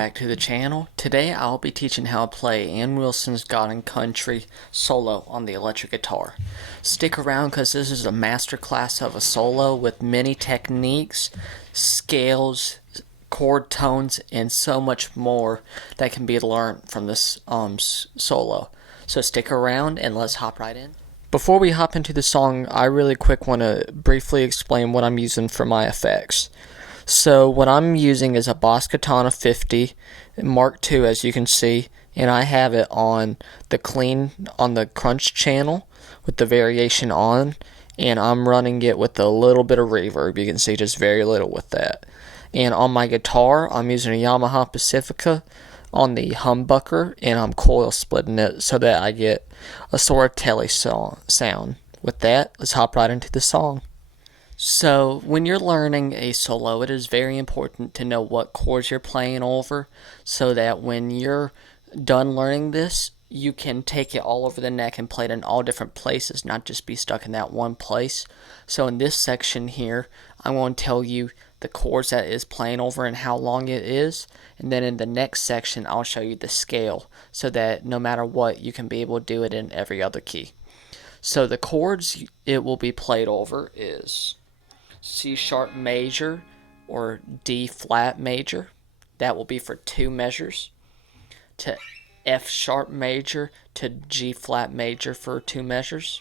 back to the channel. Today I'll be teaching how to play Ann Wilson's God and Country solo on the electric guitar. Stick around because this is a masterclass of a solo with many techniques, scales, chord tones, and so much more that can be learned from this solo. So stick around and let's hop right in. Before we hop into the song, I really quick want to briefly explain what I'm using for my effects. So what I'm using is a Boss Katana 50 Mark II, as you can see, and I have it on the clean on the crunch channel with the variation on, and I'm running it with a little bit of reverb. You can see just very little with that. And on my guitar, I'm using a Yamaha Pacifica on the humbucker, and I'm coil splitting it so that I get a sort of telly sound. With that, let's hop right into the song. So when you're learning a solo, it is very important to know what chords you're playing over so that when you're done learning this, you can take it all over the neck and play it in all different places, not just be stuck in that one place. So in this section here, I'm going to tell you the chords that it is playing over and how long it is. And then in the next section, I'll show you the scale so that no matter what, you can be able to do it in every other key. So the chords it will be played over is C sharp major or D flat major. That will be for 2 measures. To F sharp major to G flat major for 2 measures.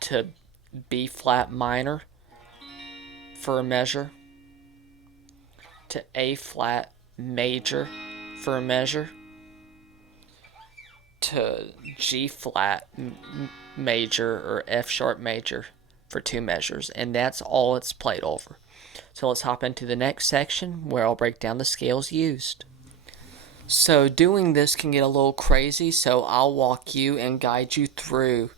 To B flat minor for a measure. To A flat major for a measure. To G flat major or F sharp major for 2 measures, and that's all it's played over. So let's hop into the next section where I'll break down the scales used. So doing this can get a little crazy, so I'll walk you and guide you through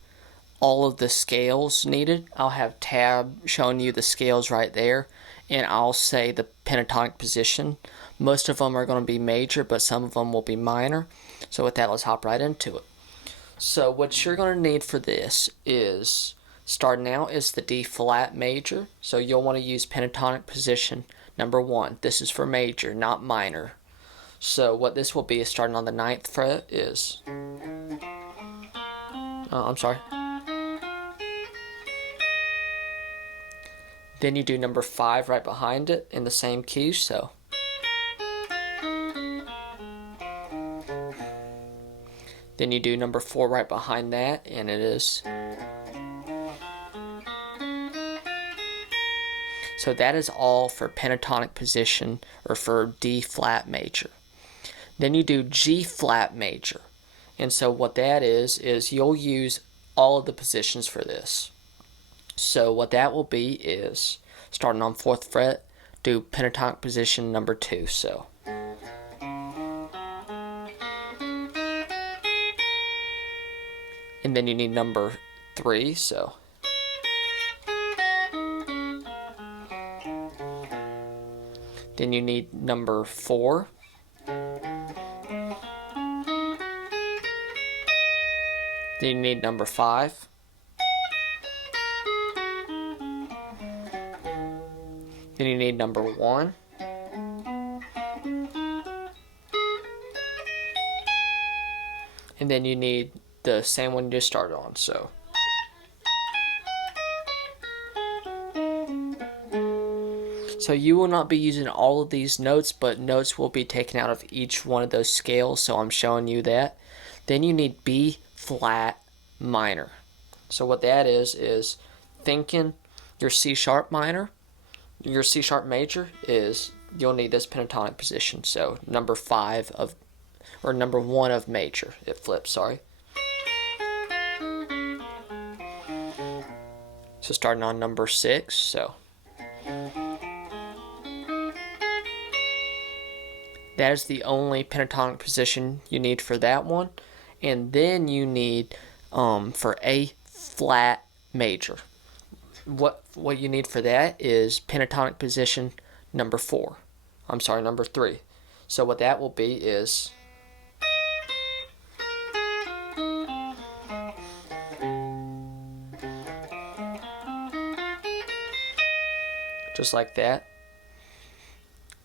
all of the scales needed. I'll have tab showing you the scales right there, and I'll say the pentatonic position. Most of them are going to be major, but some of them will be minor. So with that, let's hop right into it. So what you're going to need for this is, starting out is the D flat major. So you'll want to use pentatonic position number 1. This is for major, not minor. So what this will be is starting on the 9th fret is, I'm sorry. Then you do number 5 right behind it in the same key, so. Then you do number 4 right behind that, and it is. So that is all for pentatonic position, or for D flat major. Then you do G flat major. And so what that is you'll use all of the positions for this. So what that will be is, starting on 4th fret, do pentatonic position number 2, so. And then you need number 3, so. Then you need number 4. Then you need number 5. Then you need number 1. And then you need the same one you just started on, so. So you will not be using all of these notes, but notes will be taken out of each one of those scales, so I'm showing you that. Then you need B flat minor. So what that is thinking your C sharp minor, your C sharp major is, you'll need this pentatonic position, so number 5 of, or number 1 of major, it flips, sorry. So starting on number 6, so. That is the only pentatonic position you need for that one. And then you need for A flat major. What you need for that is pentatonic position number 4. I'm sorry, number 3. So what that will be is, just like that.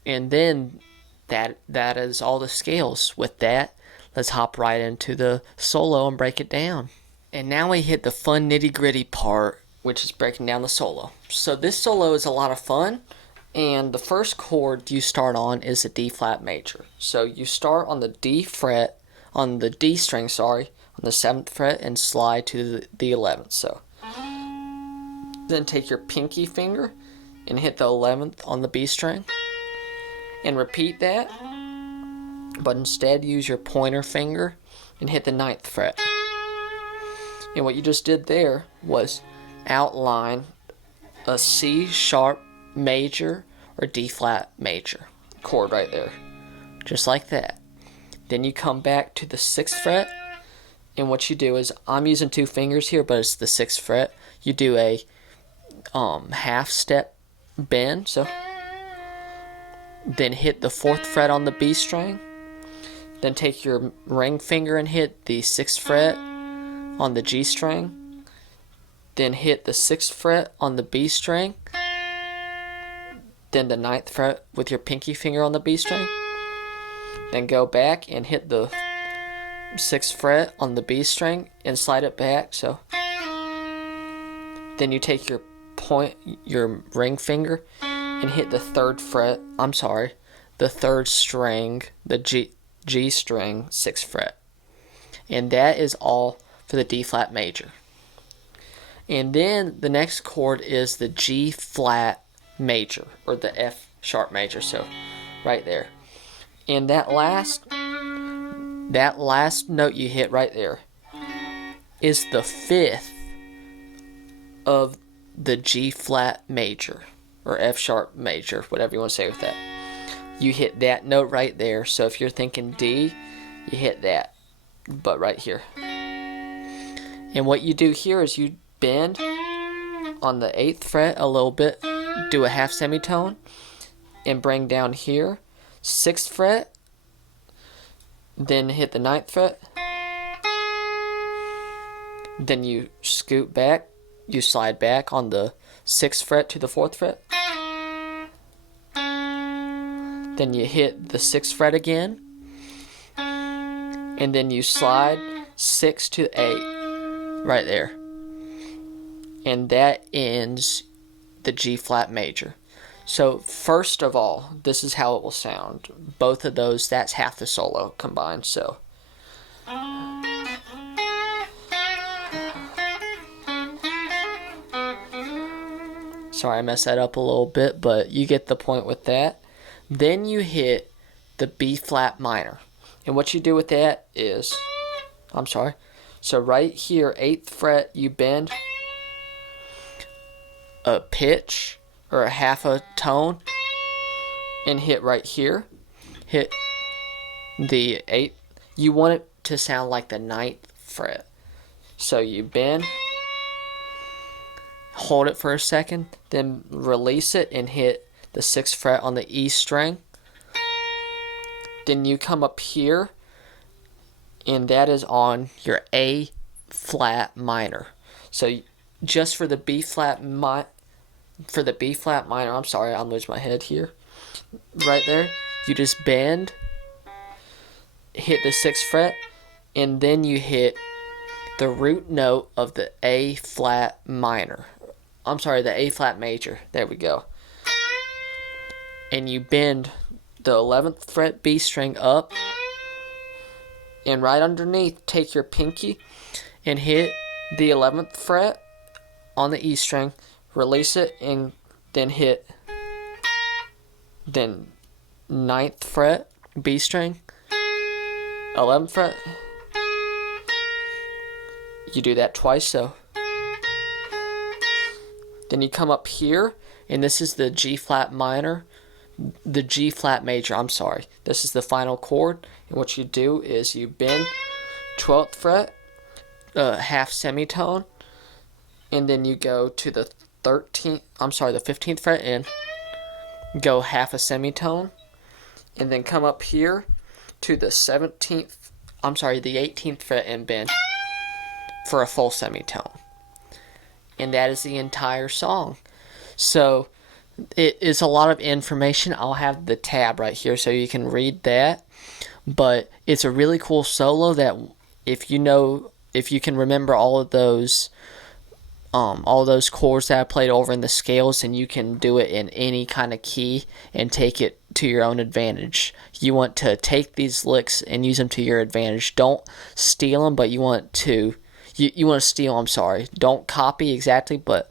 And then that is all the scales. With that, let's hop right into the solo and break it down. And now we hit the fun nitty-gritty part, which is breaking down the solo. So this solo is a lot of fun, and the first chord you start on is a D flat major. So you start on the D string, on the 7th fret, and slide to the 11th. So then take your pinky finger and hit the 11th on the B string, and repeat that, but instead use your pointer finger and hit the 9th fret. And what you just did there was outline a C sharp major or D flat major chord right there, just like that. Then you come back to the 6th fret, and what you do is, I'm using 2 fingers here, but it's the 6th fret. You do a half step bend, so then hit the 4th fret on the B string, then take your ring finger and hit the 6th fret on the G string, then hit the 6th fret on the B string, then the 9th fret with your pinky finger on the B string, then go back and hit the 6th fret on the B string and slide it back. So then you take your ring finger and hit the 3rd fret, the 3rd string, the G string, 6th fret. And that is all for the D flat major. And then the next chord is the G flat major, or the F sharp major, so right there. And that last note you hit right there is the 5th of the G flat major, or F sharp major, whatever you want to say with that. You hit that note right there. So if you're thinking D, you hit that, but right here. And what you do here is you bend on the 8th fret a little bit, do a half semitone, and bring down here, 6th fret, then hit the 9th fret, then you scoot back, you slide back on the 6th fret to the 4th fret, then you hit the 6th fret again, and then you slide 6 to 8 right there, and that ends the G flat major. So first of all, this is how it will sound. Both of those, that's half the solo combined. So sorry I messed that up a little bit, but you get the point with that. Then you hit the B flat minor, and what you do with that is, so right here, 8th fret, you bend a pitch or a half a tone and hit right here, hit the 8th. You want it to sound like the 9th fret, so you bend, hold it for a second, then release it and hit the 6th fret on the E string. Then you come up here, and that is on your A flat minor. So just for the B flat minor, I'm losing my head here. Right there, you just bend, hit the 6th fret, and then you hit the root note of the A flat minor. The A flat major. There we go. And you bend the 11th fret B string up, and right underneath, take your pinky and hit the 11th fret on the E string, release it, and then hit the 9th fret B string, 11th fret. You do that twice, so then you come up here, and this is the G flat minor, the G flat major, this is the final chord, and what you do is you bend 12th fret, half semitone, and then you go to the 15th fret and go half a semitone, and then come up here to the 18th fret and bend for a full semitone. And that is the entire song. So it is a lot of information. I'll have the tab right here so you can read that. But it's a really cool solo that if you can remember all those chords that I played over in the scales, and you can do it in any kind of key and take it to your own advantage. You want to take these licks and use them to your advantage. Don't steal them, but you want to steal them, sorry. Don't copy exactly, but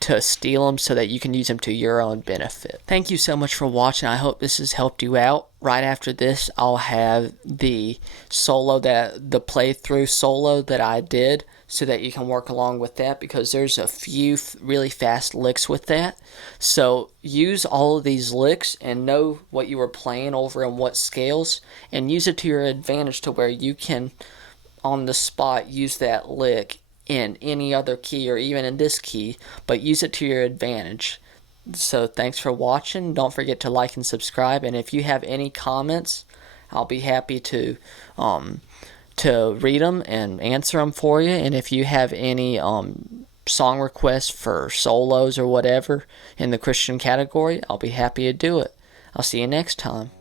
to steal them so that you can use them to your own benefit. Thank you so much for watching. I hope this has helped you out. Right after this, I'll have the playthrough solo that I did so that you can work along with that, because there's a few really fast licks with that. So use all of these licks and know what you were playing over and what scales, and use it to your advantage to where you can on the spot use that lick in any other key or even in this key, but use it to your advantage. So thanks for watching. Don't forget to like and subscribe, and if you have any comments, I'll be happy to read them and answer them for you. And if you have any song requests for solos or whatever in the Christian category, I'll be happy to do it. I'll see you next time.